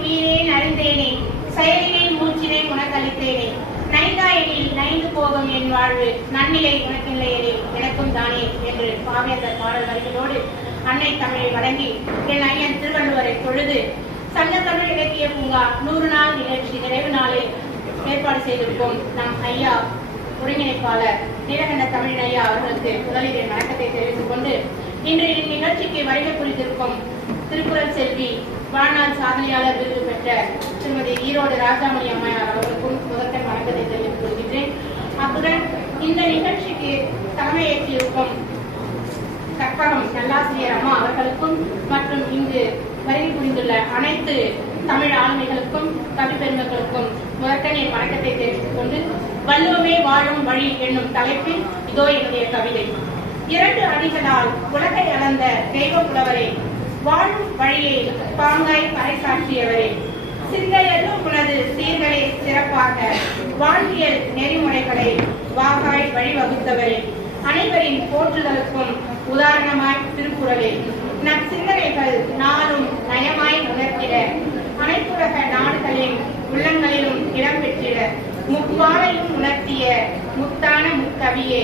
உயிரேன் அறிந்தேனே, செயலினை மூச்சினை உனக்களித்தேனே, நைந்தாயனில் நைந்து போகும் என் வாழ்வு, நன்னிலை உனக்கில்லையே எனக்கும் தானே என்று பாவேந்தர் பாடல் வரிகளோடு அன்னை தமிழை வழங்கி என் ஐயன் திருவள்ளுவரை தொழுது சங்க தமிழ் இலக்கிய பூங்கா 100 நாள் நிகழ்ச்சி நிறைவு நாளில் ஏற்பாடு செய்திருக்கும் நம் ஐயா ஒருங்கிணைப்பாளர் நீலகண்ட தமிழ் ஐயா அவர்களுக்கு முதலில் என் வணக்கத்தை தெரிவித்துக் கொண்டு இன்று இந்நிகழ்ச்சிக்கு வருகை புரிந்திருக்கும் திருக்குறள் செல்வி வாழ்நாள் சாதனையாளர் விருது பெற்ற திருமதி ஈரோடு ராஜாமணி அம்மையார் அவர்களுக்கும் முதற்கண் வணக்கத்தை தெரிவித்துக் கொள்கின்றேன். அத்துடன் இந்த நிகழ்ச்சிக்கு தலைமையேற்றிருக்கும் கற்பகம் நல்லாசிரியர் அம்மா அவர்களுக்கும் மற்றும் இங்கு வருகை புரிந்துள்ள அனைத்து தமிழ் ஆளுமைகளுக்கும் கவி பெருமக்களுக்கும் முதற்கண் என் வணக்கத்தை தெரிவித்துக் கொண்டு வள்ளுவமே வாழும் வழி என்னும் தலைப்பில் இதோ என்னுடைய கவிதை. 2 அடிகளால் உலகை அளந்த தெய்வ புலவரே, வாழும் வழியை பாங்காய் பறைசாற்றியவரே, சிந்தையதும் உனது சீர்களை சிறப்பாக வாழ்வியல் நெறிமுறைகளை வாகாய் வழிவகுத்தவரே, அனைவரின் போற்றுதலுக்கும் உதாரணமாய் திருக்குறளே, நம் சிந்தனைகள் நாளும் நயமாய் உணர்த்திட, அனைத்துலக நாடுகளின் உள்ளங்களிலும் இடம்பெற்றிட, முப்பாலையும் உணர்த்திய முத்தான முக்கவியே,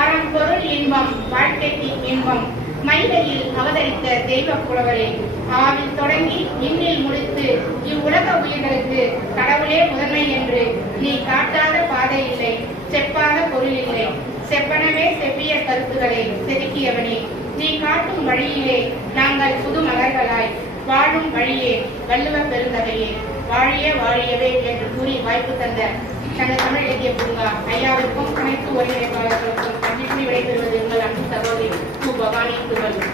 அறம் பொருள் இன்பம் வாழ்க்கைக்கு இன்பம் மைலையில் அவதரித்த தெய்வ புலவரே, ஆவில் தொடங்கி இன்னில் முடித்து இவ்வுலக உயிர்களுக்கு கடவுளே முதன்மை என்று நீ காட்டாத பாதை இல்லை, செப்பாத பொருள் இல்லை, செப்பனவே செவ்விய கருத்துக்களை செதுக்கியவனே, நீ காட்டும் வழியிலே நாங்கள் புது மலர்களாய் வாழும் வழியே வள்ளுவ பெருந்தகையே, வாழிய வாழியவே என்று கூறி வாய்ப்பு தந்த சங்க தமிழ் இலக்கிய பூங்கா ஐயாவிற்கும் அனைத்து ஒருங்கிணைப்பாளர்களுக்கும் நன்றி விடைபெறுவது உங்கள் அன்பு சகோதரி பவானி திருவள்ளுவர்.